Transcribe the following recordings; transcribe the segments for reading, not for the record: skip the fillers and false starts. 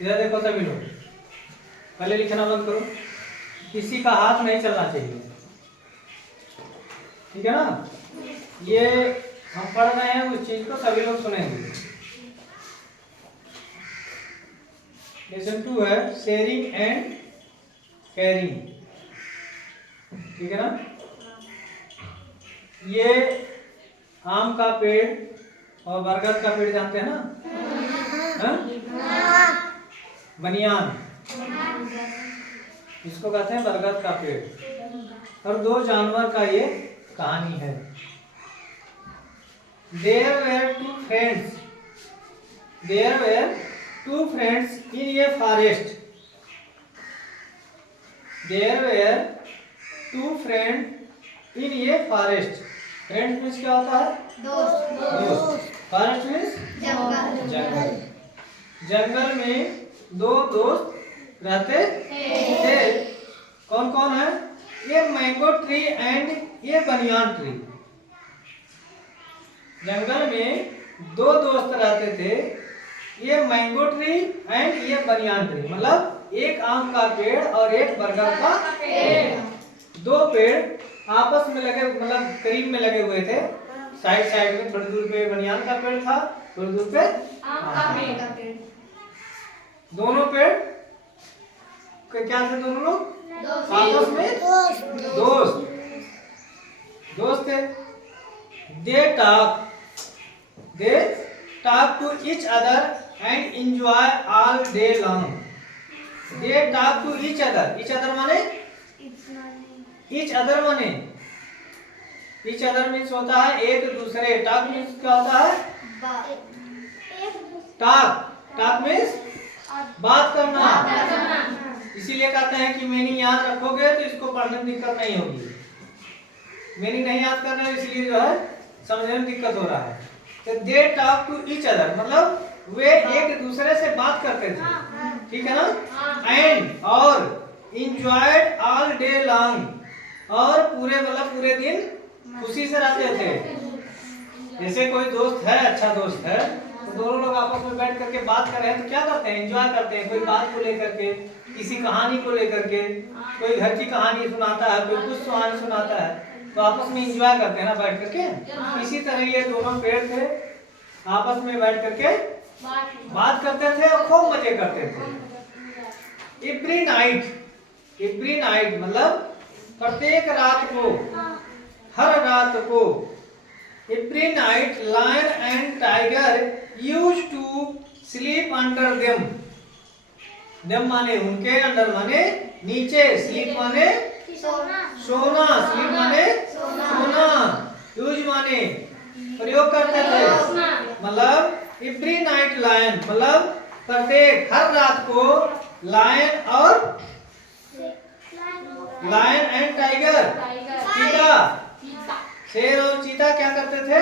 इधर देखो सभी लोग, पहले लिखना बंद करो। किसी का हाथ नहीं चलना चाहिए, ठीक है ना। ये हम पढ़ रहे हैं, उस चीज को सभी लोग सुनेंगे। लेसन 2 है शेयरिंग एंड कैरिंग, ठीक है ना। ये आम का पेड़ और बरगद का पेड़ जानते हैं ना, बनियान, इसको कहते हैं बरगद का पेड़। और दो जानवर का ये कहानी है। There were two friends in a forest. There were two friends in a forest. Friends means क्या होता है? दोस्त। Forest means जंगल। जंगल में दो दोस्त रहते थे। कौन कौन है? ये मैंगो ट्री एंड ये बनियान ट्री। जंगल में दो दोस्त रहते थे, ये मैंगो ट्री एंड ये बनियान ट्री, मतलब एक आम का पेड़ और एक बरगद का पेड़। दो पेड़ आपस में लगे, मतलब करीब में लगे हुए थे। साइड साइड में थोड़ी दूर पे बनियान का पेड़ था, थोड़ी दूर पे आम का पेड़। दोनों पेड़ क्या थे? दोनों लोग आपस में दोस्त थे। They talk to each other and enjoy all day long. They talk to each other. Each other माने? Each other माने? Each other means होता है एक दूसरे। Talk means क्या होता है? Talk means बात करना। इसीलिए कहते हैं कि मीनिंग याद रखोगे तो इसको पढ़ने में दिक्कत नहीं होगी। मीनिंग नहीं याद करना है, इसलिए जो है समझने में दिक्कत हो रहा है। तो they talk to each other, मतलब वे एक दूसरे से बात करते थे, ठीक है ना। एंड और एंजॉयड ऑल डे लॉन्ग, और पूरे मतलब पूरे दिन खुशी से रहते थे। जैसे कोई दोस्त है, अच्छा दोस्त है, तो दोनों लोग आपस में बैठ करके बात कर रहे हैं तो क्या करते हैं? एंजॉय करते हैं। कोई बात को लेकर के, किसी कहानी को लेकर के, कोई घर की कहानी सुनाता है, कोई कुछ कहानी सुनाता है, तो आपस में एंजॉय करते हैं ना बैठ करके। इसी तरह ये दोनों पेड़ थे, आपस में बैठ करके बात करते थे और खूब मजे करते थे। एवरी नाइट मतलब प्रत्येक रात को, हर रात को। Every night lion and tiger used to sleep under them. Them माने उनके, अंडर माने नीचे, स्लीप माने सोना, स्लीप माने सोना, यूज माने प्रयोग करते थे। मतलब एवरी नाइट लायन मतलब प्रत्येक, हर रात को। लायन एंड टाइगर, चीता, शेर और चीता क्या करते थे?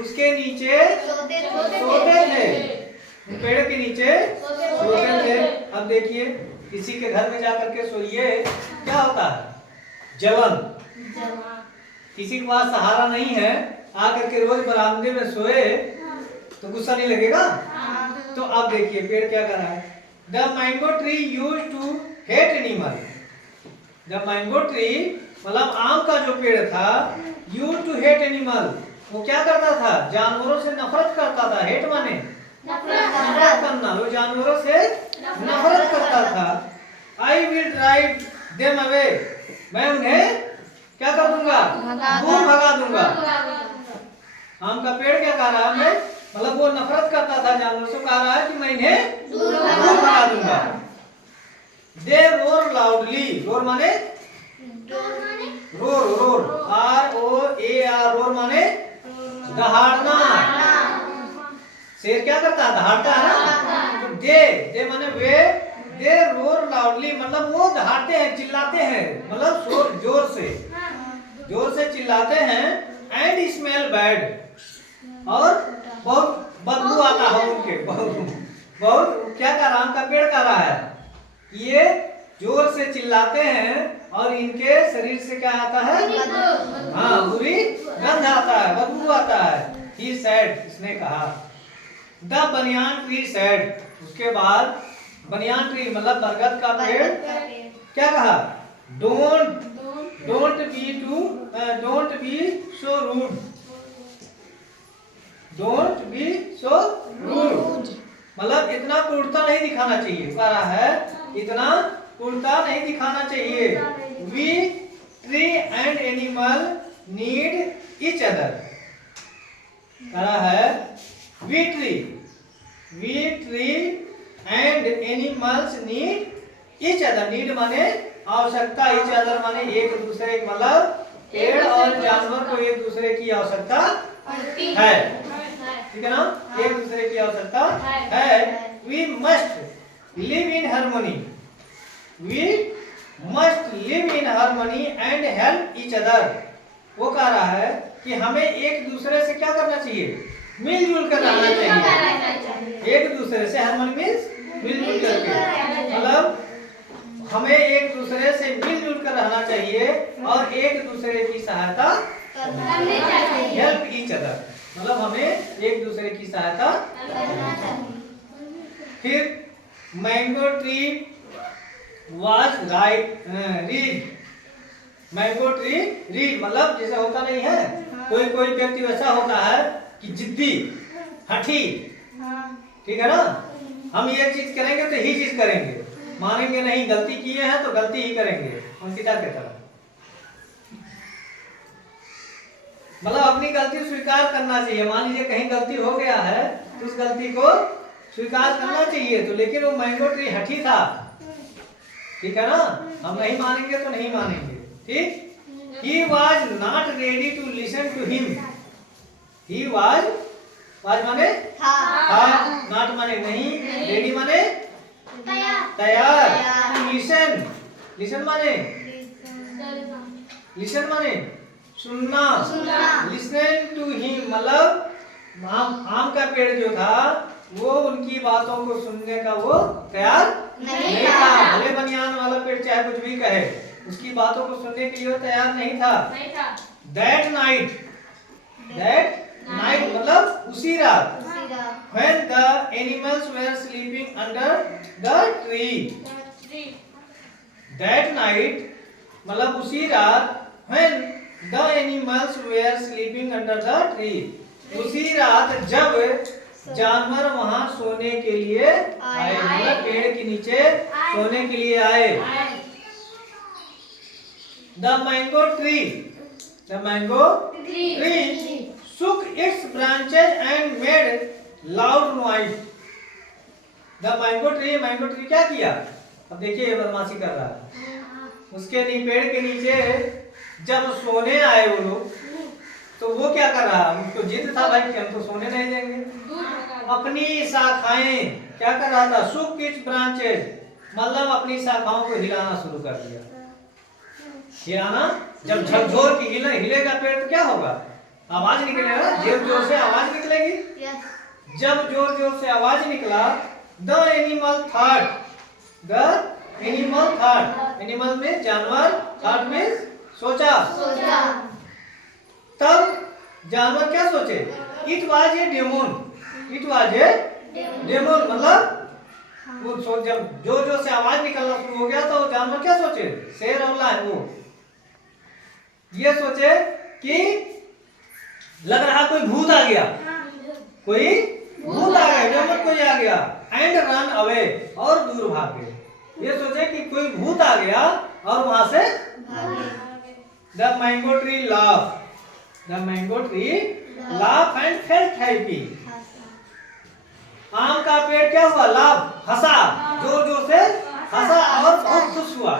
उसके नीचे सोते थे, पेड़ के नीचे सोते थे। अब देखिए, किसी के घर में जाकर के सोइए, क्या होता है? जलन। किसी के पास सहारा नहीं है, आकर के रोज बरामदे में सोए तो गुस्सा नहीं लगेगा? तो अब देखिए पेड़ क्या कर रहा है। The mango tree use to hate animal. The mango tree मतलब आम का जो पेड़ था, यूज टू हेट एनिमल, वो क्या करता था? जानवरों से नफरत करता था। हेट माने नफरत करना, वो जानवरों से नफरत करता था। I will drive them away, मैं उन्हें क्या कर दूंगा? दूर भगा दूंगा। आम का पेड़ क्या कह रहा है? मतलब वो नफरत करता था जानवरों से, कह रहा है कि मैं इन्हें दूर भगा दूंगा। दे रोर लाउडली, रोर माने रोर, ROAR, रोर माने दहाड़ना। शेर क्या करता है? दहाड़ता है ना। तो दे माने वे, दे रोर लाउडली मतलब वो दहाड़ते हैं, चिल्लाते हैं, मतलब जोर से चिल्लाते हैं। एंड स्मेल बैड, और बहुत बदबू आता है उनके, बहुत क्या कर रहा? आम का पेड़ कर रहा है, ये जोर से चिल्लाते हैं और इनके शरीर से क्या आता है? हाँ, बुरी गंध आता है, बदबू आता है। He said, इसने कहा। द बनियान ट्री said, उसके बाद बनियान ट्री मतलब बरगद का पेड़। क्या कहा? Don't be so rude. Don't be so rude मतलब इतना क्रूरता नहीं दिखाना चाहिए। कह रहा है इतना क्रूरता नहीं दिखाना चाहिए। We tree and animal need each other. कह रहा है we tree and animals need each other. Need माने आवश्यकता, ईच अदर माने एक दूसरे, मतलब पेड़ और जानवर को एक दूसरे की आवश्यकता है। ठीक है ना? एक दूसरे की आवश्यकता है। We must live in harmony. We must live in harmony and help each other. वो कह रहा है कि हमें एक दूसरे से क्या करना चाहिए? मिलजुल कर रहना चाहिए। एक दूसरे से, हार्मनी मीन्स मिलजुल करके, मतलब हमें एक दूसरे से मिलजुल कर रहना चाहिए और एक दूसरे की सहायता करनी चाहिए। हेल्प ईच अदर मतलब हमें एक दूसरे की सहायता करना चाहिए। फिर mango tree was read. Mango tree read मतलब जैसे होता नहीं है, कोई व्यक्ति वैसा होता है कि जिद्दी, हठी। ठीक है ना? हम ये चीज करेंगे तो ही चीज करेंगे, मानेंगे नहीं। गलती किए हैं तो गलती ही करेंगे, अंकिता की तरह। मतलब अपनी गलती स्वीकार करना चाहिए। मान लीजिए कहीं गलती हो गया है तो उस गलती को स्वीकार करना चाहिए। तो लेकिन वो मैंगो ट्री हठी था। ठीक है ना? हम नहीं मानेंगे तो नहीं मानेंगे। ठीक? He was not ready to listen to him. He was माने था, not माने नहीं, ready माने तैयार। listen माने सुनना। listen to him मतलब आम का पेड़ जो था वो उनकी बातों को सुनने का वो तैयार नहीं था। भले बनियान वाला पेड़ चाहे कुछ भी कहे, उसकी बातों को सुनने के लिए वो तैयार नहीं था। That night मतलब उसी रात, when the animals were sleeping under the tree। That night मतलब उसी रात, when the animals were sleeping under the tree उसी रात जब जानवर वहां सोने के लिए आए, मतलब पेड़ के नीचे सोने के लिए आए। The mango tree shook its branches and made loud noise। The mango tree क्या किया? अब देखिए ये बदमाशी कर रहा है। उसके पेड़ के नीचे जब सोने आए वो लोग, तो वो क्या कर रहा है? उसको जिद था भाई कि हम तो सोने नहीं देंगे। अपनी शाखाएं क्या कर रहा था? shook its branches मतलब अपनी शाखाओं को हिलाना शुरू कर दिया। हिलाना, जब झकझोर की हिलेगा पेड़ तो क्या होगा? आवाज निकलेगा, जोर से आवाज निकलेगी। जब जोर से आवाज निकला, द एनिमल थॉट एनिमल में जानवर, थॉट में सोचा। तब जानवर क्या सोचे? इट वाज ए डेमोन मतलब वो जब जोर से आवाज निकलना शुरू हो गया तो जानवर क्या सोचे? शेर अल्लाह है वो ये सोचे कि लग रहा कोई भूत आ गया, डेमन कोई आ गया। एंड रन अवे और दूर भाग गए। ये सोचे कि कोई भूत आ गया और वहां से the mango tree laugh and felt happy. आम का पेड़ क्या हुआ? लाफ, हंसा, जोर से हंसा और बहुत खुश हुआ।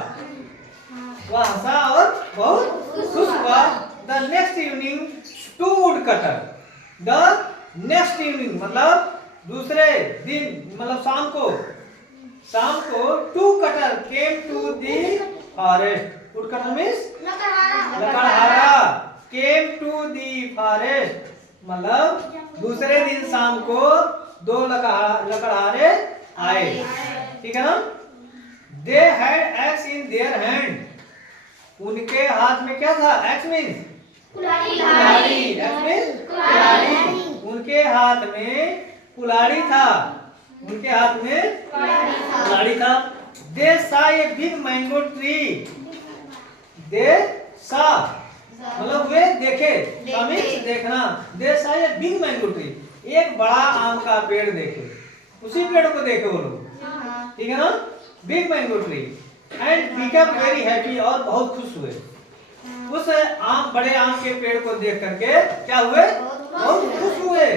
वह हंसा और बहुत खुश हुआ। The next evening to woodcutter. The next evening मतलब दूसरे दिन, मतलब शाम को to cutter came to the forest. Woodcutter means लकड़हारा। केम टू दी फॉरेस्ट मतलब दूसरे दिन शाम को दो लकड़हारे आए। ठीक है ना? They had x in their hand. उनके हाथ में क्या था? एक्स मीन्स कुल्हाड़ी। उनके हाथ में कुल्हाड़ी था। झाड़ी था। दे सा ए बिग मैंगो ट्री, दे सा मतलब वे देखे, देखना। दे सा ए बिग मैंगो ट्री, एक बड़ा आम का पेड़ देखे, उसी पेड़ को देखे वो लोग, ठीक है ना, big mango tree. And become very happy, और बहुत खुश हुए उस आम बड़े आम के पेड़ को देख करके। क्या हुए? बहुत खुश हुए।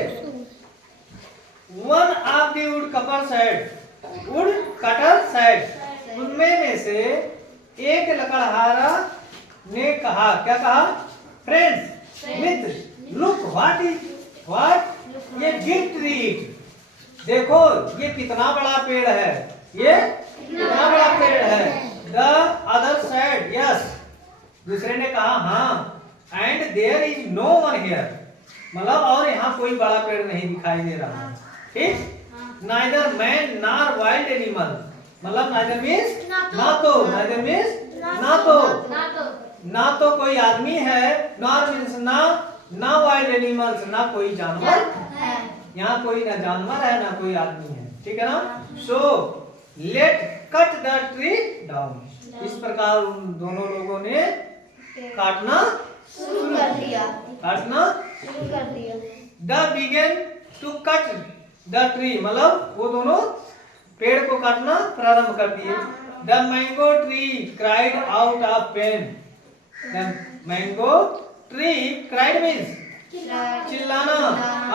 One of the wood cutter said, उनमें में से एक लकड़हारा ने कहा, क्या कहा? फ्रेंड्स, मित्र, लुक व्हाट ये बिग ट्री, देखो ये कितना बड़ा पेड़ है, ये कितना बड़ा पेड़ है। द अदर सेड यस, दूसरे ने कहा हाँ। And there is no one here, मतलब और यहाँ कोई बड़ा पेड़ नहीं दिखाई दे रहा है, ठीक। Neither man nor wild animal, मतलब नाइदर मीन्स ना तो, नाइदर मीन्स ना तो कोई आदमी है, नॉर मीन्स ना वाइल्ड एनिमल्स, ना कोई जानवर, यहाँ कोई ना जानवर है ना कोई आदमी है, ठीक है ना। So let cut the tree down, इस प्रकार उन दोनों लोगों ने काटना शुरू कर दिया, the began to cut the tree, मतलब वो दोनों पेड़ को काटना प्रारंभ कर दिए। The mango tree cried out of pain, the mango tree cried means चिल्लाना,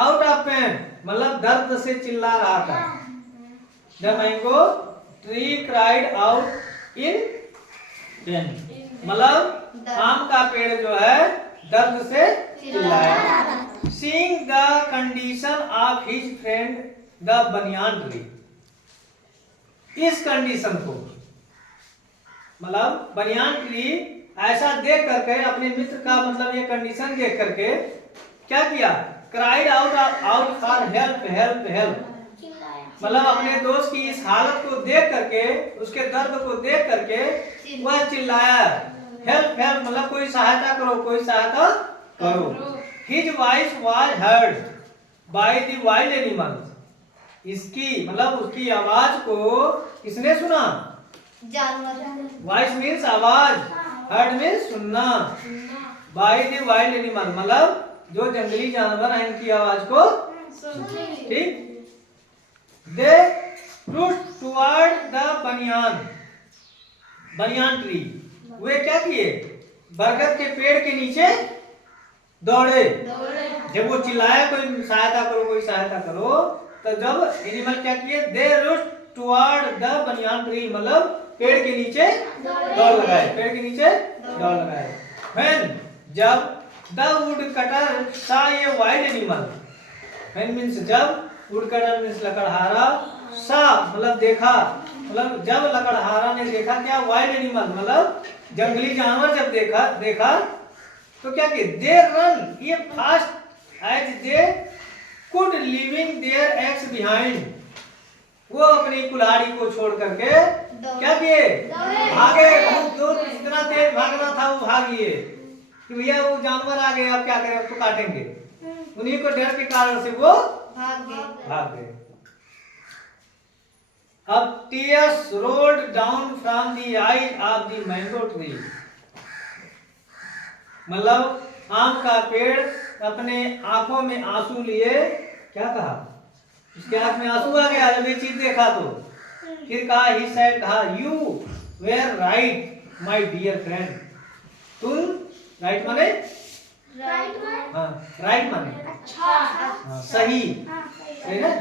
आउट ऑफ पेन मतलब दर्द से चिल्ला रहा था। The mango tree cried out in pain, मतलब आम का पेड़ जो है दर्द से चिल्लाया। Seeing the condition of his friend the banyan tree, इस कंडीशन को मतलब बनियान ट्री ऐसा देख करके, अपने मित्र का मतलब ये कंडीशन देख करके क्या किया? क्राइड आउट फॉर हेल्प, मतलब अपने दोस्त की इस हालत को देख करके, उसके दर्द को देख करके वह चिल्लाया, हेल्प मतलब कोई सहायता करो, कोई सहायता करो। His voice was heard by the wild animals, इसकी मतलब उसकी आवाज को किसने सुना? जानवर। वॉइस मीन्स आवाज, heard मीन्स सुनना, by the wild animal मतलब जो जंगली जानवर हैं इनकी आवाज को, ठीक। They rushed toward the banyan tree, वे क्या किए? बरगद के पेड़ के नीचे दौड़े। जब वो चिल्लाया कोई सहायता करो, कोई सहायता करो, तो जब एनिमल क्या किए? दे rushed toward the banyan tree, मतलब पेड़ के नीचे दौड़ लगाए, पेड़ के नीचे दौड़ लगाए। When जब the woodcutter saw a wild animal, when means जब, woodcutter means लकड़हारा, saw मतलब देखा, मतलब जब लकड़हारा ने देखा क्या? वाइल्ड एनिमल मतलब जंगली जानवर जब देखा तो क्या किए? दे रन ये fast as they could leaving their axe behind, वो अपनी कुल्हाड़ी को छोड़ करके क्या किए? भागे, बहुत दूर, इतना तेज भागना था वो भागिए कि भैया वो जानवर आ गए, अब क्या करें, उसको काटेंगे। उन्हीं को डर के कारण से वो भाग गए। अब tears rolled down from the eyes of the mango tree, मतलब आम का पेड़ अपने आंखों में आंसू लिए क्या कहा? उसके आंख में आंसू आ गया जब ये चीज देखा तो। फिर कहा, ही सेड, कहा, you were right my dear friend, तुम राइट माने राइट माने अच्छा, सही है ना।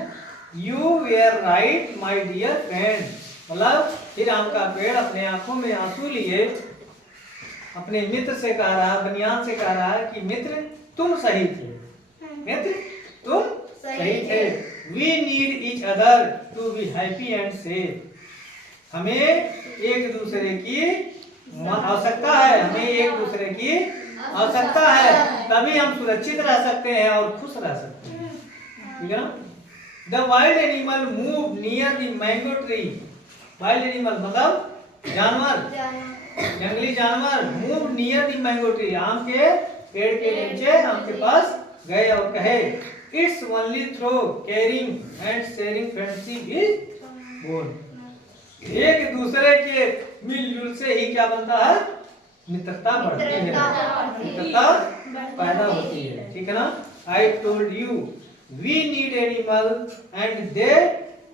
You were right my dear friend, मतलब फिर आम का पेड़ अपने आंखों में आंसू लिए अपने मित्र से कह रहा है, बनियान से कह रहा है कि मित्र तुम सही थे, मित्र तुम सही थे। We need each other to be happy and safe, हमें एक दूसरे की आवश्यकता है, हमें एक दूसरे की आवश्यकता है, तभी हम सुरक्षित रह सकते हैं और खुश रह सकते हैं, ठीक है ना। The wild animal move near the mango tree, wild animal मतलब जानवर, जंगली जानवर, move near the mango tree, आम के पेड़ के नीचे, आम के पास गए और कहे, it's only through caring and sharing friendship is born, एक दूसरे के मिलजुल से ही क्या बनता है, मित्रता बढ़ती है, मित्रता पैदा होती है, ठीक है ना। I told you we need animal and they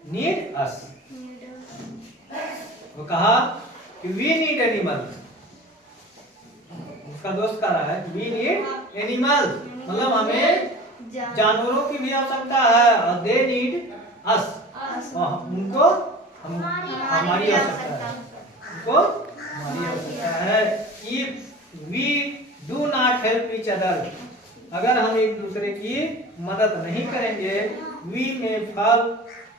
need us. वो कहा कि वी नीड एनिमल, उसका दोस्त कह रहा है वी नीड एनिमल, मतलब हमें जानवरों की भी आवश्यकता है, और दे नीड अस, उनको हमारी आवश्यकता है, उनको हमारी आवश्यकता है। If we do not help each other, अगर हम एक दूसरे की मदद नहीं करेंगे, we may fall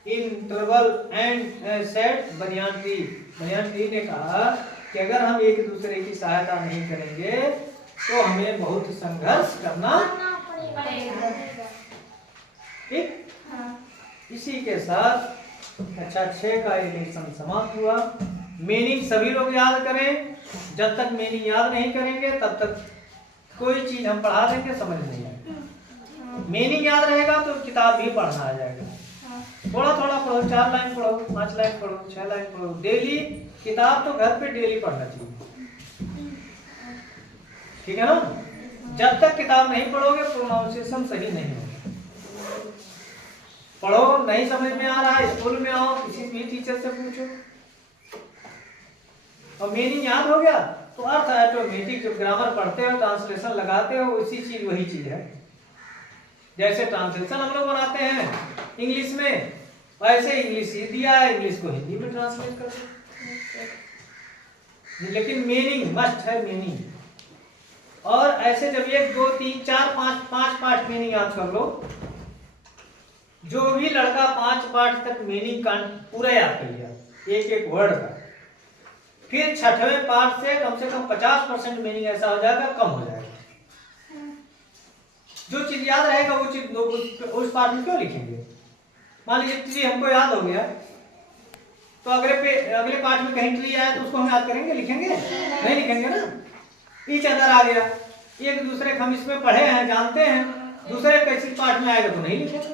in trouble and said banyan tree ने कहा कि अगर हम एक दूसरे की सहायता नहीं करेंगे तो हमें बहुत संघर्ष करना पड़ेगा। ठीक, इसी के साथ कक्षा 6 का ये लेसन समाप्त हुआ। मीनिंग सभी लोग याद करें, जब तक मीनिंग याद नहीं करेंगे तब तक कोई चीज हम पढ़ा देंगे समझ नहीं आएगी। मीनिंग याद रहेगा तो किताब भी पढ़ना आ जाएगा। थोड़ा थोड़ा पढ़ो, 4 लाइन पढ़ो, 5 लाइन पढ़ो, 6 लाइन पढ़ो डेली। किताब तो घर पे डेली पढ़ना चाहिए, ठीक है ना। जब तक किताब नहीं पढ़ोगे प्रोनाउंसिएशन सही नहीं होगा। पढ़ो, नहीं समझ में आ रहा है स्कूल में आओ, किसी भी टीचर से पूछो, और मीनिंग याद हो गया तो अर्थ ऑटोमेटिक, जो ग्रामर पढ़ते हो ट्रांसलेशन लगाते हो उसी चीज वही चीज है। जैसे ट्रांसलेशन हम लोग बनाते हैं इंग्लिश में, वैसे इंग्लिश ही दिया है, इंग्लिश को हिंदी में ट्रांसलेट कर दो, लेकिन मीनिंग मस्ट है, मीनिंग। और ऐसे जब 1 2 3 4 5 पार्ट मीनिंग याद कर लो, जो भी लड़का 5 पार्ट तक मीनिंग का पूरा याद कर लिया एक एक वर्ड का, फिर 6वें पार्ट से कम 50% मीनिंग ऐसा हो जाएगा, कम हो जाएगा। जो चीज याद रहेगा वो चीज उस पार्ट में क्यों लिखेंगे। मान लीजिए ट्री हमको याद हो गया, तो अगले पार्ट में कहीं ट्री आया तो उसको हम याद करेंगे, लिखेंगे नहीं, लिखेंगे ना। ईच अदर आ गया, एक दूसरे हम इसमें पढ़े हैं, जानते हैं, दूसरे किसी पार्ट में आएगा तो नहीं लिखेंगे,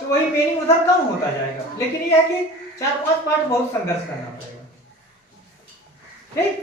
तो वही मीनिंग उधर कम होता जाएगा। लेकिन यह है कि 4 5 पार्ट बहुत संघर्ष करना पड़ेगा। ठीक।